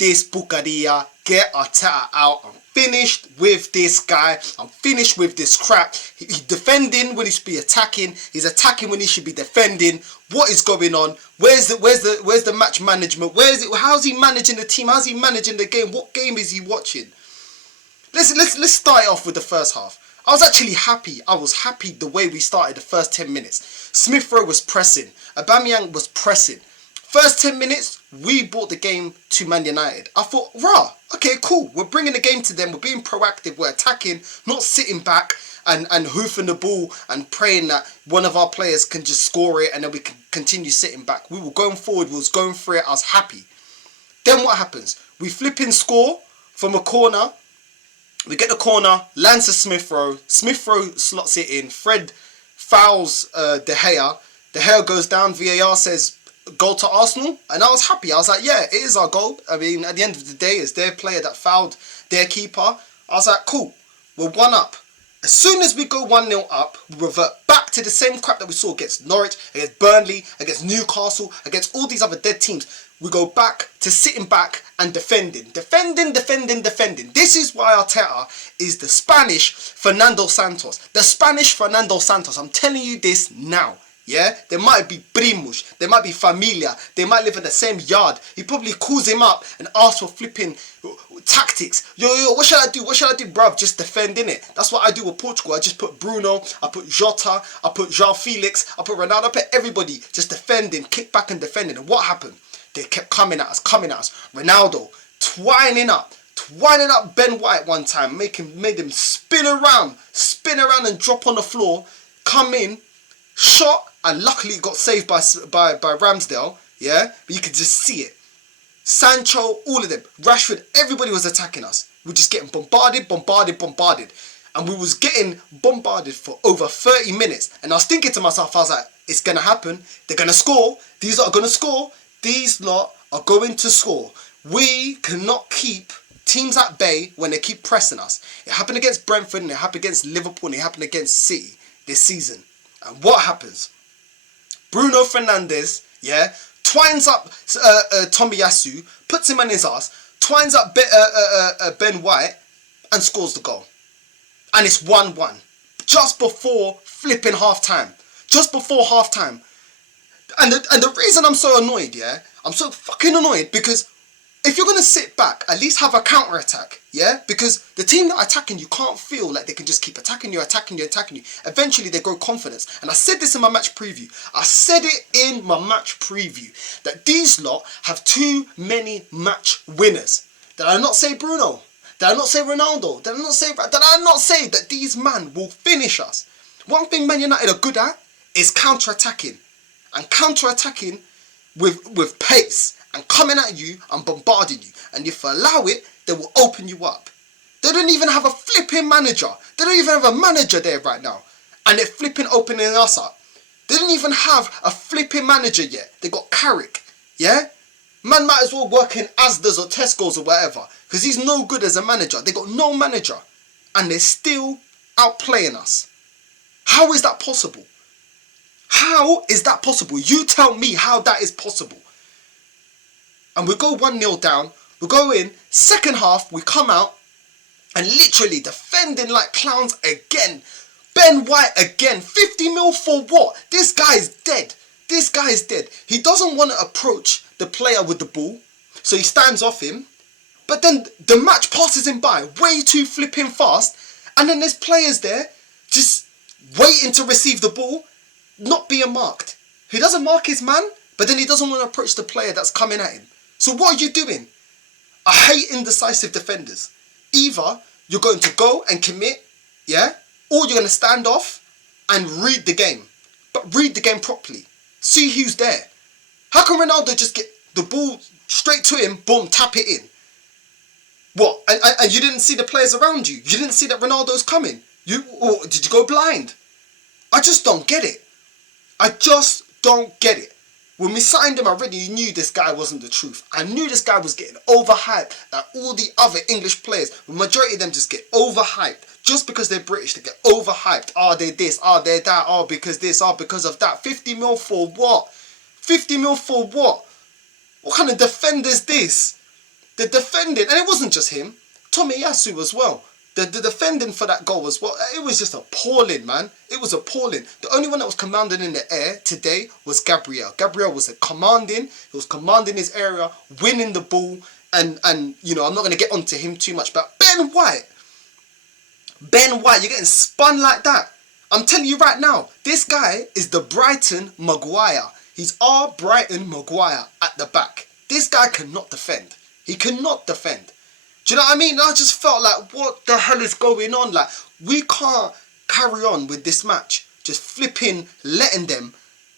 this bucadia. Get Arteta out. I'm finished with this guy. I'm finished with this crap. He's defending when he should be attacking. He's attacking when he should be defending. What is going on? Where's the match management? How's he managing the team? How's he managing the game? What game is he watching? Let's start off with the first half. I was actually happy. I was happy the way we started the first 10 minutes. Smith Rowe was pressing. Aubameyang was pressing. First 10 minutes, we brought the game to Man United. I thought, rah, okay, cool. We're bringing the game to them. We're being proactive. We're attacking, not sitting back and hoofing the ball and praying that one of our players can just score it and then we can continue sitting back. We were going forward. We was going for it. I was happy. Then what happens? We flip and score from a corner. We get the corner, lands to Smith Rowe. Smith Rowe slots it in. Fred fouls De Gea. De Gea goes down. VAR says goal to Arsenal. And I was happy. I was like, yeah, it is our goal. I mean, at the end of the day, it's their player that fouled their keeper. I was like, cool. We're 1-up. As soon as we go 1-0 up, we revert back to the same crap that we saw against Norwich, against Burnley, against Newcastle, against all these other dead teams. We go back to sitting back and defending. Defending. This is why Arteta is the Spanish Fernando Santos. The Spanish Fernando Santos. I'm telling you this now. Yeah? There might be primos. There might be familia. They might live in the same yard. He probably calls him up and asks for flipping tactics. Yo, what should I do? What should I do, bruv? Just defend, innit? That's what I do with Portugal. I just put Bruno, I put Jota, I put João Felix, I put Ronaldo, I put everybody just defending, kick back and defending. And what happened? They kept coming at us. Ronaldo twining up Ben White one time, made him spin around and drop on the floor, come in, shot, and luckily it got saved by Ramsdale, yeah? But you could just see it. Sancho, all of them, Rashford, everybody was attacking us. We're just getting bombarded. And we was getting bombarded for over 30 minutes. And I was thinking to myself, I was like, it's going to happen. They're going to score. These lot are going to score. These lot are going to score. We cannot keep teams at bay when they keep pressing us. It happened against Brentford and it happened against Liverpool and it happened against City this season. And what happens? Bruno Fernandes, yeah, twines up Tomiyasu, puts him on his ass, twines up Ben White and scores the goal. And it's 1-1. Just before flipping half-time. And the reason I'm so annoyed, yeah, I'm so fucking annoyed because if you're going to sit back, at least have a counter-attack, yeah? Because the team that are attacking you can't feel like they can just keep attacking you. Eventually, they grow confidence. And I said this in my match preview. That these lot have too many match winners. Did I not say Bruno? Did I not say Ronaldo? Did I not say that these men will finish us? One thing Man United are good at is counter-attacking. And counter-attacking with pace. And coming at you and bombarding you. And if you allow it, they will open you up. They don't even have a flipping manager. They don't even have a manager there right now. And they're flipping opening us up. They don't even have a flipping manager yet. They got Carrick. Yeah? Man might as well work in Asda's or Tesco's or whatever. Because he's no good as a manager. They got no manager. And they're still outplaying us. How is that possible? How is that possible? You tell me how that is possible. And we go 1-0 down. We go in. Second half, we come out. And literally defending like clowns again. Ben White again. 50 mil for what? This guy's dead. He doesn't want to approach the player with the ball. So he stands off him. But then the match passes him by way too flipping fast. And then there's players there just waiting to receive the ball. Not being marked. He doesn't mark his man. But then he doesn't want to approach the player that's coming at him. So what are you doing? I hate indecisive defenders. Either you're going to go and commit, yeah? Or you're going to stand off and read the game. But read the game properly. See who's there. How can Ronaldo just get the ball straight to him, boom, tap it in? What? And you didn't see the players around you? You didn't see that Ronaldo's coming? Or did you go blind? I just don't get it. When we signed him, I already knew this guy wasn't the truth. I knew this guy was getting overhyped. Like all the other English players, the majority of them just get overhyped. Just because they're British, they get overhyped. Oh, they're this, oh, they're that, oh, because this, oh, because of that. 50 mil for what? 50 mil for what? What kind of defender is this? The defending, and it wasn't just him, Tomiyasu as well. The defending for that goal as well, it was just appalling, man. It was appalling. The only one that was commanding in the air today was Gabriel. Gabriel was commanding. He was commanding his area, winning the ball. And you know, I'm not going to get onto him too much, but Ben White, you're getting spun like that. I'm telling you right now, this guy is the Brighton Maguire. He's our Brighton Maguire at the back. This guy cannot defend. He cannot defend. Do you know what I mean? I just felt like, what the hell is going on? Like, we can't carry on with this match. Just flipping, letting them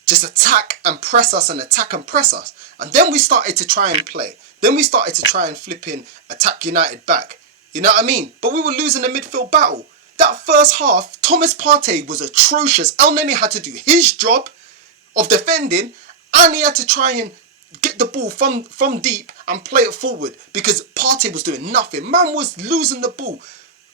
just attack and press us and attack and press us. And then we started to try and play. Then we started to try and flipping attack United back. You know what I mean? But we were losing the midfield battle. That first half, Thomas Partey was atrocious. El Neni had to do his job of defending, and he had to try and get the ball from deep and play it forward because Partey was doing nothing. Man was losing the ball.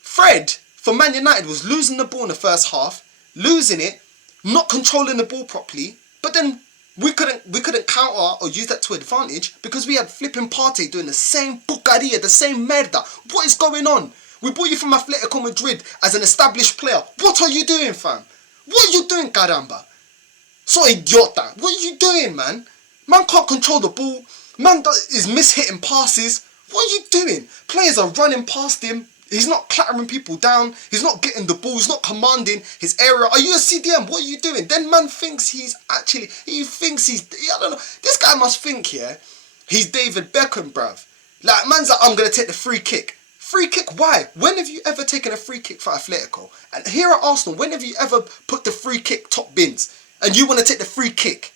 Fred, for Man United, was losing the ball in the first half, losing it, not controlling the ball properly, but then we couldn't counter or use that to advantage because we had flipping Partey doing the same bucaria, the same merda. What is going on? We bought you from Atletico Madrid as an established player. What are you doing, fam? What are you doing, caramba? So idiota. What are you doing, man? Man can't control the ball. Man is mishitting passes. What are you doing? Players are running past him. He's not clattering people down. He's not getting the ball. He's not commanding his area. Are you a CDM? What are you doing? Then man thinks I don't know. This guy must think, yeah, he's David Beckham, bruv. Like, man's like, I'm going to take the free kick. Free kick? Why? When have you ever taken a free kick for Atletico? And here at Arsenal, when have you ever put the free kick top bins? And you want to take the free kick?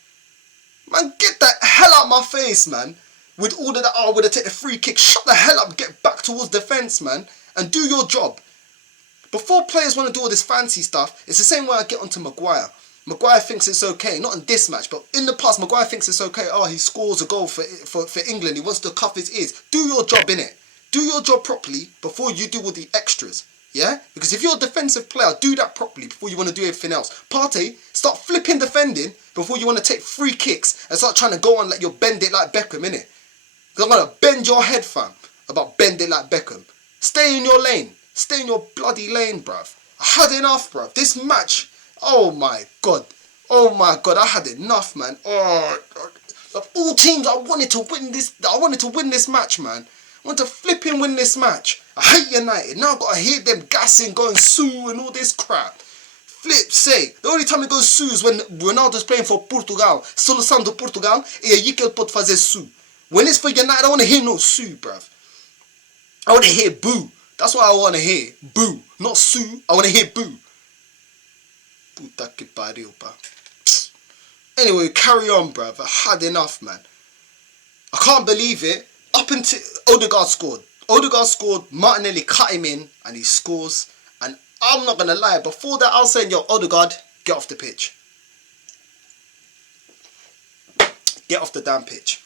Man, get the hell out of my face, man. With all of that, I would have taken the free kick. Shut the hell up. Get back towards defence, man. And do your job. Before players want to do all this fancy stuff, it's the same way I get onto Maguire. Maguire thinks it's okay. Not in this match, but in the past, Maguire thinks it's okay. Oh, he scores a goal for England. He wants to cuff his ears. Do your job, innit? Do your job properly before you do all the extras. Yeah? Because if you're a defensive player, do that properly before you want to do everything else. Partey, start flipping defending before you want to take free kicks and start trying to go on like you're bend it like Beckham, innit? Because I'm going to bend your head, fam, about bend it like Beckham. Stay in your lane. Stay in your bloody lane, bruv. I had enough, bruv. This match, oh my God. Oh my God, I had enough, man. Oh, of all teams, I wanted to win this match, man. I want to flip and win this match. I hate United. Now I've got to hear them gassing, going Sue and all this crap. Flip say. The only time it goes Sue is when Ronaldo's playing for Portugal. Seleção de Portugal. E aí que ele pode fazer Sue. When it's for United, I want to hear no Sue, bruv. I want to hear boo. That's what I want to hear. Boo. Not Sue. I want to hear boo. Puta que pariu, bruv. Anyway, carry on, bruv. I had enough, man. I can't believe it. Up until Odegaard scored, Martinelli cut him in, and he scores. And I'm not going to lie, before that I was saying, yo, Odegaard, get off the pitch. Get off the damn pitch.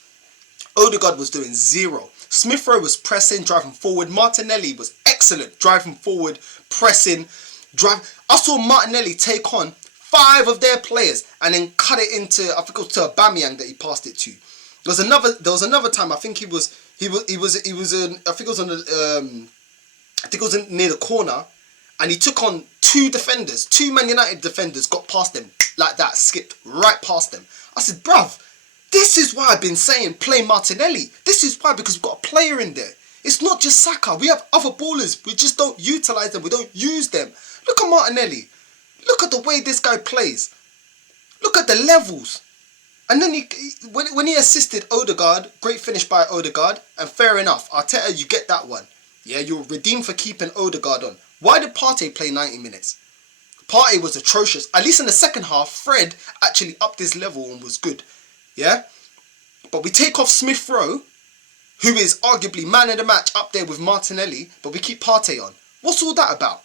Odegaard was doing zero. Smith Rowe was pressing, driving forward. Martinelli was excellent, driving forward, pressing, I saw Martinelli take on 5 of their players and then cut it into, I think it was to Aubameyang that he passed it to. There was another time. I think he was near the corner, and he took on 2 defenders. 2 Man United defenders got past them like that, skipped right past them. I said, bruv, this is why I've been saying play Martinelli. This is why, because we've got a player in there. It's not just Saka. We have other ballers. We just don't utilise them. We don't use them. Look at Martinelli. Look at the way this guy plays. Look at the levels. And then when he assisted Odegaard, great finish by Odegaard, and fair enough, Arteta, you get that one. Yeah, you're redeemed for keeping Odegaard on. Why did Partey play 90 minutes? Partey was atrocious. At least in the second half, Fred actually upped his level and was good. Yeah? But we take off Smith Rowe, who is arguably man of the match up there with Martinelli, but we keep Partey on. What's all that about?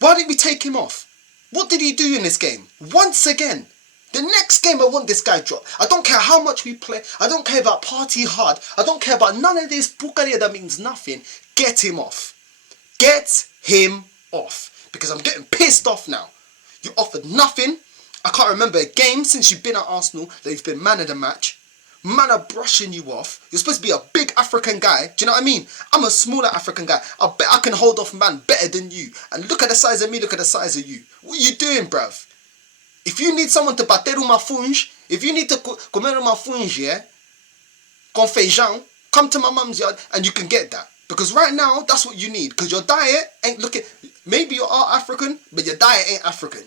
Why did we take him off? What did he do in this game? Once again. The next game I want this guy dropped. I don't care how much we play. I don't care about party hard. I don't care about none of this bucaria that means nothing. Get him off. Get him off. Because I'm getting pissed off now. You offered nothing. I can't remember a game since you've been at Arsenal that you've been man of the match. Man are brushing you off. You're supposed to be a big African guy. Do you know what I mean? I'm a smaller African guy. I bet I can hold off man better than you. And look at the size of me, look at the size of you. What are you doing, bruv? If you need someone to bater uma funge, if you need to comer uma funge, yeah, con feijão, come to my mum's yard and you can get that. Because right now, that's what you need. Because your diet ain't looking... Maybe you are African, but your diet ain't African.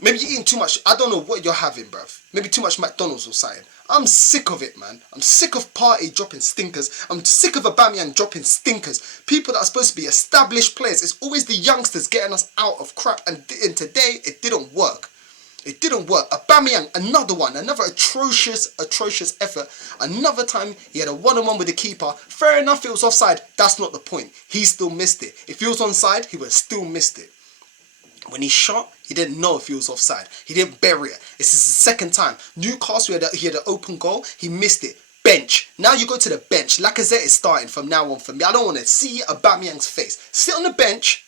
Maybe you're eating too much. I don't know what you're having, bruv. Maybe too much McDonald's or something. I'm sick of it, man. I'm sick of Partey dropping stinkers. I'm sick of Aubameyang dropping stinkers. People that are supposed to be established players. It's always the youngsters getting us out of crap. And today, it didn't work. It didn't work. Aubameyang, another one. Another atrocious effort. Another time, he had a one-on-one with the keeper. Fair enough, it was offside. That's not the point. He still missed it. If he was onside, he would have still missed it. When he shot, he didn't know if he was offside. He didn't bury it. This is the second time. Newcastle, he had an open goal. He missed it. Bench. Now you go to the bench. Lacazette is starting from now on for me. I don't want to see Aubameyang's face. Sit on the bench.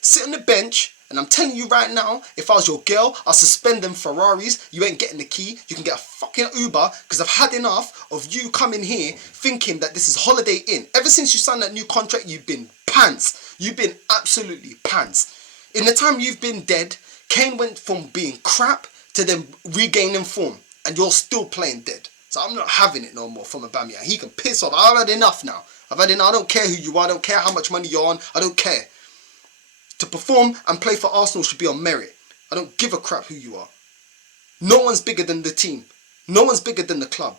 Sit on the bench. And I'm telling you right now, if I was your girl, I'll suspend them Ferraris. You ain't getting the key. You can get a fucking Uber. Because I've had enough of you coming here thinking that this is Holiday Inn. Ever since you signed that new contract, you've been pants. You've been absolutely pants. In the time you've been dead, Kane went from being crap to then regaining form. And you're still playing dead. So I'm not having it no more from Aubameyang. He can piss off. I've had enough now. I've had enough. I don't care who you are. I don't care how much money you're on. I don't care. To perform and play for Arsenal should be on merit. I don't give a crap who you are. No one's bigger than the team. No one's bigger than the club.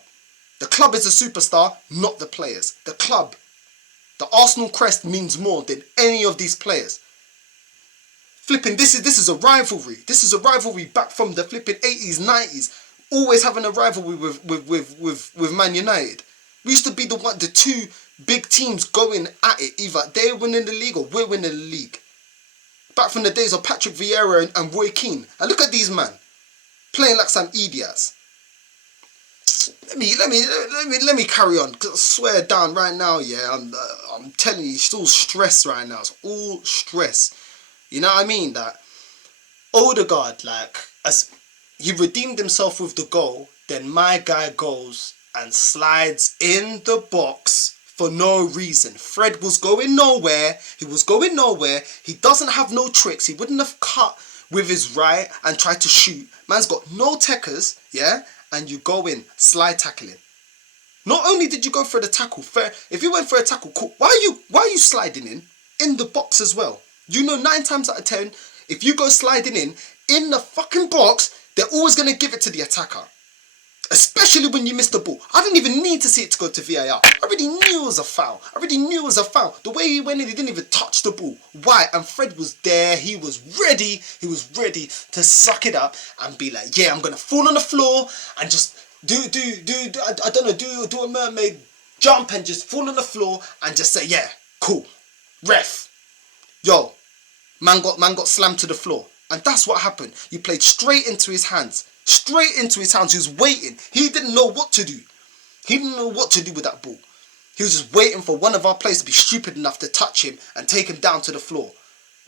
The club is a superstar, not the players. The club. The Arsenal crest means more than any of these players. Flipping, this is a rivalry. This is a rivalry back from the flipping 80s, 90s. Always having a rivalry with Man United. We used to be the two big teams going at it. Either they're winning the league or we're winning the league. Back from the days of Patrick Vieira and Roy Keane. And look at these men. Playing like some idiots. Let me carry on. Cause I swear down right now, yeah. I'm telling you, it's all stress right now. It's all stress. You know what I mean? That Odegaard, like, as he redeemed himself with the goal, then my guy goes and slides in the box for no reason. Fred was going nowhere. He was going nowhere. He doesn't have no tricks. He wouldn't have cut with his right and tried to shoot. Man's got no techers, yeah? And you go in, slide tackling. Not only did you go for the tackle, fair. If you went for a tackle, cool. Why are you sliding in the box as well? You know 9 times out of 10, if you go sliding in the fucking box, they're always going to give it to the attacker. Especially when you miss the ball. I didn't even need to see it to go to VAR. I already knew it was a foul. The way he went in, he didn't even touch the ball. Why? And Fred was there. He was ready. He was ready to suck it up and be like, yeah, I'm going to fall on the floor and just do a mermaid jump and just fall on the floor and just say, yeah, cool. Ref. Yo, man got slammed to the floor. And that's what happened. You played straight into his hands. Straight into his hands. He was waiting. He didn't know what to do. He didn't know what to do with that ball. He was just waiting for one of our players to be stupid enough to touch him and take him down to the floor.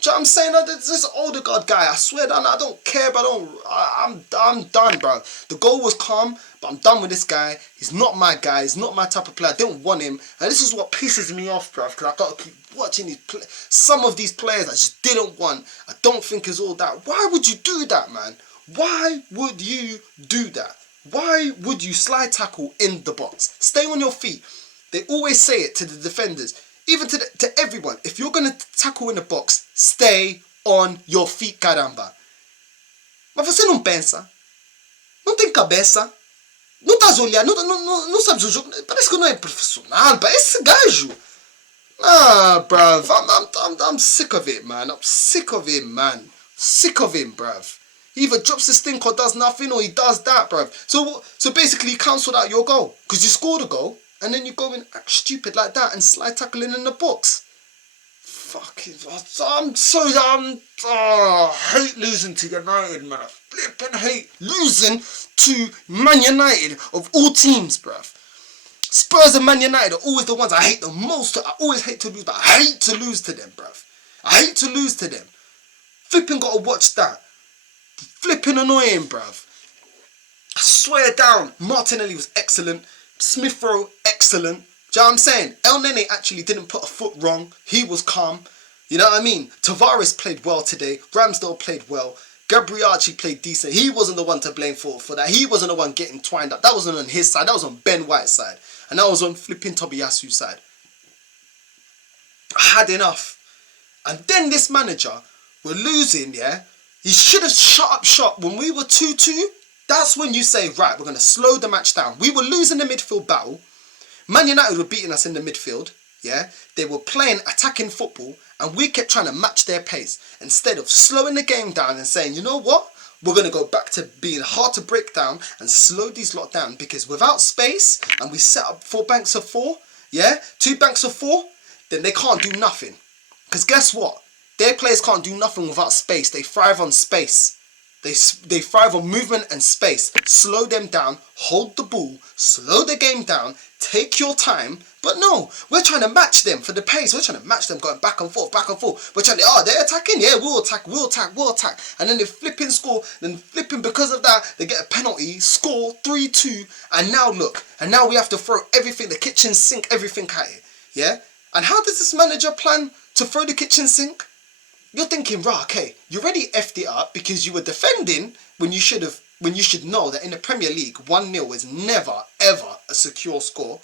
Do you know what I'm saying? This Odegaard guy, I swear down, I don't care, but I'm done, bro. The goal was calm, but I'm done with this guy. He's not my guy. He's not my type of player. I didn't want him. And this is what pisses me off, bro, because I got to keep watching some of these players I just didn't want. I don't think is all that. Why would you do that, man? Why would you do that? Why would you slide tackle in the box? Stay on your feet. They always say it to the defenders, even to everyone. If you're going to tackle in the box, stay on your feet, caramba. Mas você não pensa? Não tem cabeça? Não estás a olhar? Não sabes o jogo? Parece que não é profissional, pá. Esse gajo. Ah, bruv. I'm sick of it, man. I'm sick of him, man. Sick of him, bruv. He either drops the stink or does nothing, or he does that, bruv. So basically, you cancelled out your goal because you scored a goal, and then you go and act stupid like that and slide tackling in the box. Fuck it. I hate losing to United, man. I flipping hate losing to Man United of all teams, bruv. Spurs and Man United are always the ones I hate the most. I always hate to lose, but I hate to lose to them, bruv. I hate to lose to them. Flipping got to watch that. Flipping annoying, bruv. I swear down, Martinelli was excellent. Smith Rowe, excellent. Do you know what I'm saying? El Nene actually didn't put a foot wrong. He was calm. You know what I mean? Tavares played well today. Ramsdale played well. Gabriachi played decent. He wasn't the one to blame for that. He wasn't the one getting twined up. That wasn't on his side. That was on Ben White's side. And that was on flipping Tobiyasu's side. I had enough. And then this manager, we're losing, yeah? He should have shut up shop when we were 2-2. That's when you say, right, we're going to slow the match down. We were losing the midfield battle. Man United were beating us in the midfield, yeah? They were playing attacking football, and we kept trying to match their pace. Instead of slowing the game down and saying, you know what? We're going to go back to being hard to break down and slow these lot down, because without space, and we set up 4 banks of 4, yeah? 2 banks of 4, then they can't do nothing. Because guess what? Their players can't do nothing without space. They thrive on space. They thrive on movement and space. Slow them down, hold the ball, slow the game down, take your time. But no, we're trying to match them for the pace. We're trying to match them going back and forth, back and forth. We're trying to, oh, they're attacking? Yeah, we'll attack, we'll attack, we'll attack. And then they flipping score. Then flipping, because of that, they get a penalty, score 3-2. And now look, and now we have to throw everything, the kitchen sink, everything at it. Yeah? And how does this manager plan to throw the kitchen sink? You're thinking, right, okay, you already effed it up because you were defending when you should know that in the Premier League, 1-0 is never, ever a secure score.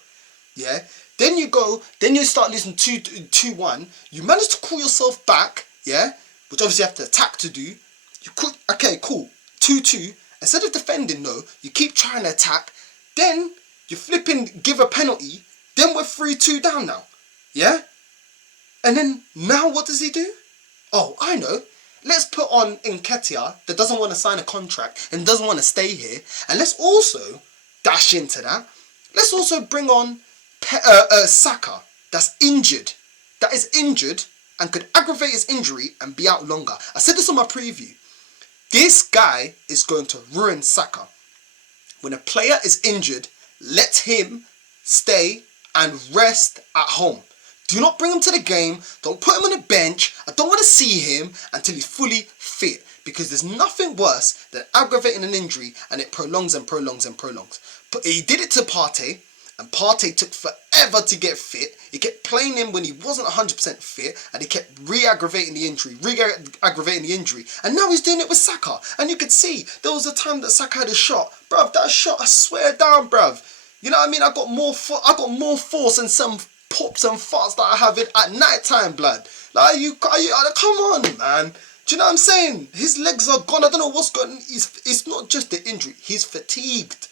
Yeah? Then you start losing 2-1. You manage to call yourself back, yeah? Which obviously you have to attack to do. You could, okay, cool. 2-2. Instead of defending, no, you keep trying to attack. Then you flipping give a penalty. Then we're 3-2 down now. Yeah? And then now what does he do? Oh, I know. Let's put on Nketiah that doesn't want to sign a contract and doesn't want to stay here. And let's also dash into that. Let's also bring on Saka that's injured. That is injured and could aggravate his injury and be out longer. I said this on my preview. This guy is going to ruin Saka. When a player is injured, let him stay and rest at home. Do not bring him to the game. Don't put him on the bench. I don't want to see him until he's fully fit, because there's nothing worse than aggravating an injury and it prolongs and prolongs and prolongs. But he did it to Partey, and Partey took forever to get fit. He kept playing him when he wasn't 100% fit, and he kept re-aggravating the injury, and now he's doing it with Saka. And you could see there was a time that Saka had a shot, bruv. That shot, I swear down, bruv. You know what I mean? I got more force than some pops and farts that I have it at night time, blood. Like, come on, man. Do you know what I'm saying? His legs are gone. I don't know what's going on. It's not just the injury. He's fatigued.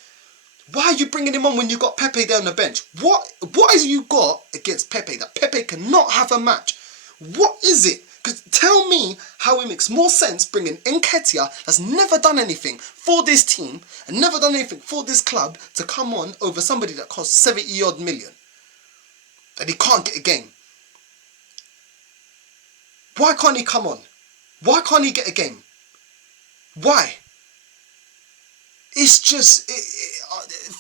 Why are you bringing him on when you got Pepe there on the bench? What have you got against Pepe that Pepe cannot have a match? What is it? Because tell me how it makes more sense bringing Nketiah, that's never done anything for this team and never done anything for this club, to come on over somebody that costs 70 odd million. And he can't get a game. Why can't he come on? Why can't he get a game? Why? It's just,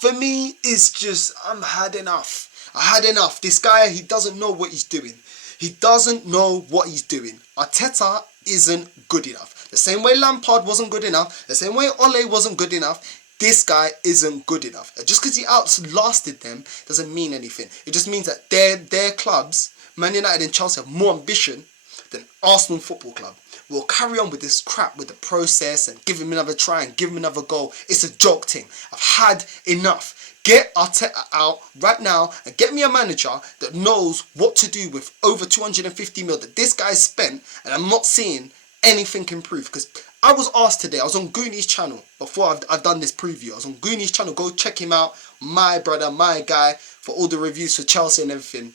for me, it's just, I've had enough. I had enough. This guy, he doesn't know what he's doing. He doesn't know what he's doing. Arteta isn't good enough. The same way Lampard wasn't good enough, the same way Ole wasn't good enough, this guy isn't good enough. Just because he outlasted them doesn't mean anything. It just means that their clubs, Man United and Chelsea, have more ambition than Arsenal Football Club. We'll carry on with this crap with the process and give him another try and give him another goal. It's a joke thing. I've had enough. Get Arteta out right now and get me a manager that knows what to do with over 250 mil that this guy spent, and I'm not seeing anything improve. Because I was asked today, I was on Goonies channel before I've done this preview. I was on Goonies channel, go check him out. My brother, my guy, for all the reviews for Chelsea and everything.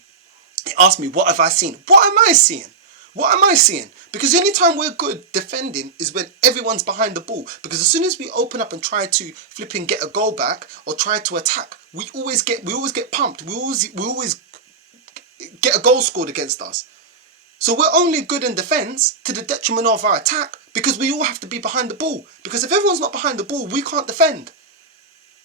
He asked me, what have I seen? What am I seeing? What am I seeing? Because the only time we're good defending is when everyone's behind the ball. Because as soon as we open up and try to flip and get a goal back or try to attack, we always get pumped. We always get a goal scored against us. So we're only good in defence to the detriment of our attack, because we all have to be behind the ball. Because if everyone's not behind the ball, we can't defend.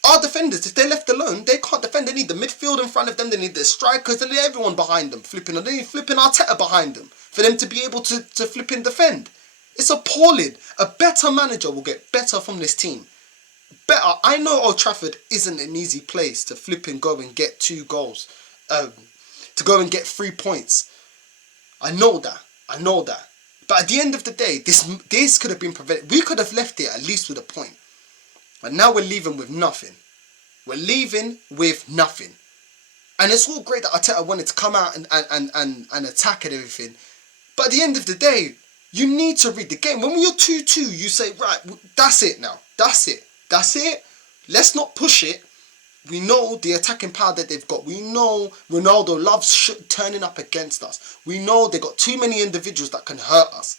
Our defenders, if they're left alone, they can't defend. They need the midfield in front of them. They need the strikers. They need everyone behind them. They need flipping Arteta behind them for them to be able to flip and defend. It's appalling. A better manager will get better from this team. better. I know Old Trafford isn't an easy place to flip and go and get 2 goals, to go and get 3 points. I know that. I know that. But at the end of the day, this could have been prevented. We could have left it at least with a point. And now we're leaving with nothing. We're leaving with nothing. And it's all great that Arteta wanted to come out and attack and everything. But at the end of the day, you need to read the game. When you're 2-2, you say, right, that's it now. That's it. That's it. Let's not push it. We know the attacking power that they've got. We know Ronaldo loves turning up against us. We know they've got too many individuals that can hurt us.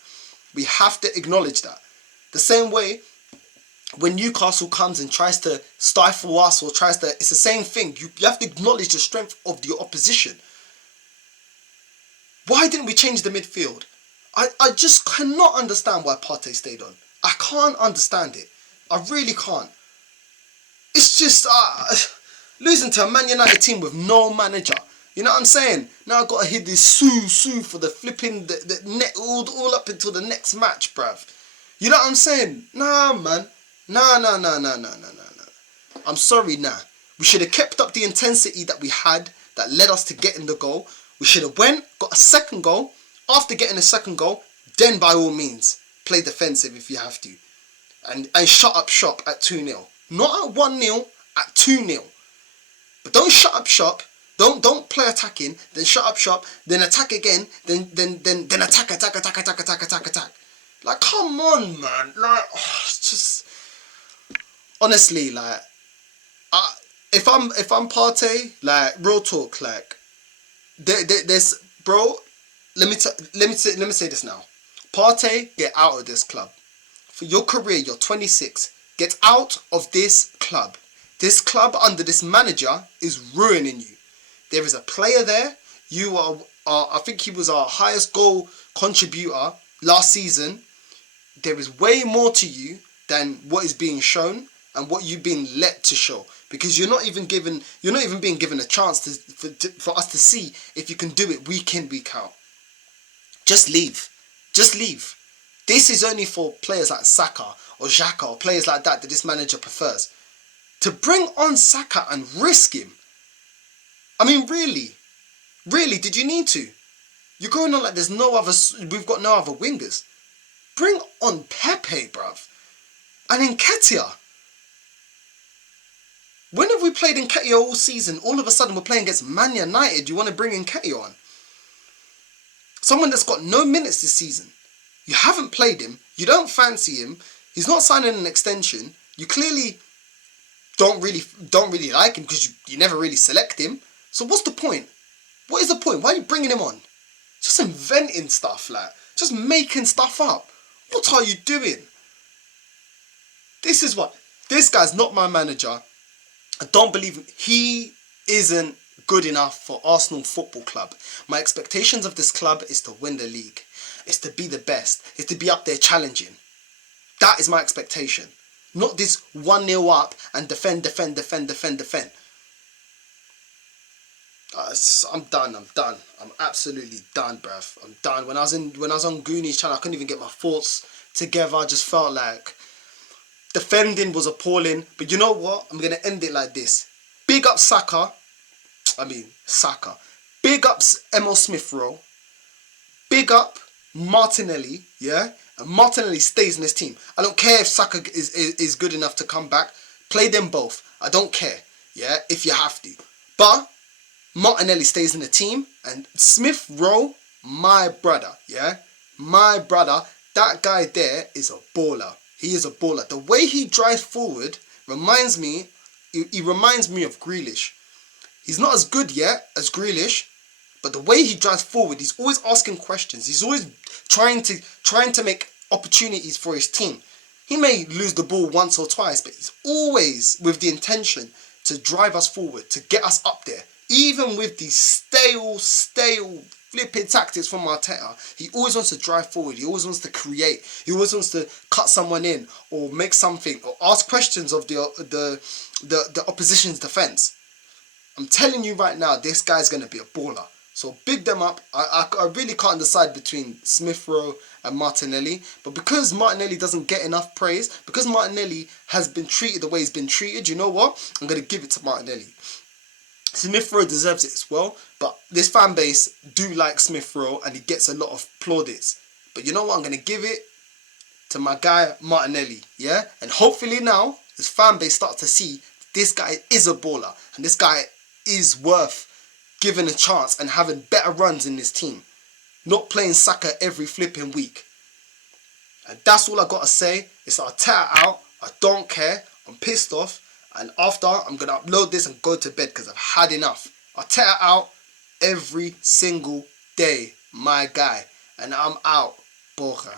We have to acknowledge that. The same way, when Newcastle comes and tries to stifle us or tries to... It's the same thing. You have to acknowledge the strength of the opposition. Why didn't we change the midfield? I just cannot understand why Partey stayed on. I can't understand it. I really can't. It's just losing to a Man United team with no manager. You know what I'm saying? Now I've got to hit this sue for the flipping the net all up until the next match, bruv. You know what I'm saying? Nah, man. Nah. I'm sorry, nah. We should have kept up the intensity that we had that led us to getting the goal. We should have got a second goal. After getting a second goal, then by all means, play defensive if you have to. And shut up shop at 2-0. Not at 1-0, at 2-0. But don't shut up shop. Don't play attacking, then shut up shop, then attack again, then attack. Like, come on, man. Like, it's just... Honestly, like... If I'm Partey, like, real talk, like... There's... Bro... Let me say this now. Partey, get out of this club. For your career, you're 26. Get out of this club. This club under this manager is ruining you. There is a player there. You are I think he was our highest goal contributor last season. There is way more to you than what is being shown and what you've been let to show. Because you're not even being given a chance for us to see if you can do it week in, week out. Just leave. Just leave. This is only for players like Saka or Xhaka or players like that this manager prefers. To bring on Saka and risk him. I mean, really? Really, did you need to? You're going on like we've got no other wingers. Bring on Pepe, bruv. And Nketiah. When have we played Nketiah all season? All of a sudden we're playing against Man United. You want to bring Nketiah on? Someone that's got no minutes this season. You haven't played him. You don't fancy him. He's not signing an extension. You clearly don't really like him because you never really select him. So what's the point? What is the point? Why are you bringing him on? Just inventing stuff, like. Just making stuff up. What are you doing? This guy's not my manager. I don't believe him. He isn't good enough for Arsenal Football Club. My expectations of this club is to win the league. It's to be the best. It's to be up there challenging. That is my expectation. Not this 1-0 up and defend. I'm done. I'm absolutely done, bruv. I'm done. When I was on Goonies channel, I couldn't even get my thoughts together. I just felt like defending was appalling. But you know what? I'm going to end it like this. Big up Saka. Big up Emil Smith Rowe. Big up Martinelli, yeah? And Martinelli stays in this team. I don't care if Saka is good enough to come back. Play them both. I don't care, yeah? If you have to. But Martinelli stays in the team. And Smith Rowe, my brother, yeah? My brother, that guy there is a baller. He is a baller. The way he drives forward reminds me, he reminds me of Grealish. He's not as good yet as Grealish, but the way he drives forward, he's always asking questions. He's always trying to make opportunities for his team. He may lose the ball once or twice, but he's always with the intention to drive us forward, to get us up there. Even with these stale flipping tactics from Arteta, he always wants to drive forward. He always wants to create. He always wants to cut someone in or make something or ask questions of the opposition's defense. I'm telling you right now, this guy's going to be a baller. So big them up. I really can't decide between Smith Rowe and Martinelli. But because Martinelli doesn't get enough praise, because Martinelli has been treated the way he's been treated, you know what? I'm going to give it to Martinelli. Smith Rowe deserves it as well. But this fan base do like Smith Rowe and he gets a lot of plaudits. But you know what? I'm going to give it to my guy Martinelli. Yeah? And hopefully now, this fan base starts to see this guy is a baller. And this guy is worth given a chance and having better runs in this team. Not playing Saka every flipping week. And that's all I got to say. It's Arteta out. I don't care. I'm pissed off. And after, I'm going to upload this and go to bed because I've had enough. Arteta out every single day. My guy. And I'm out. Borja.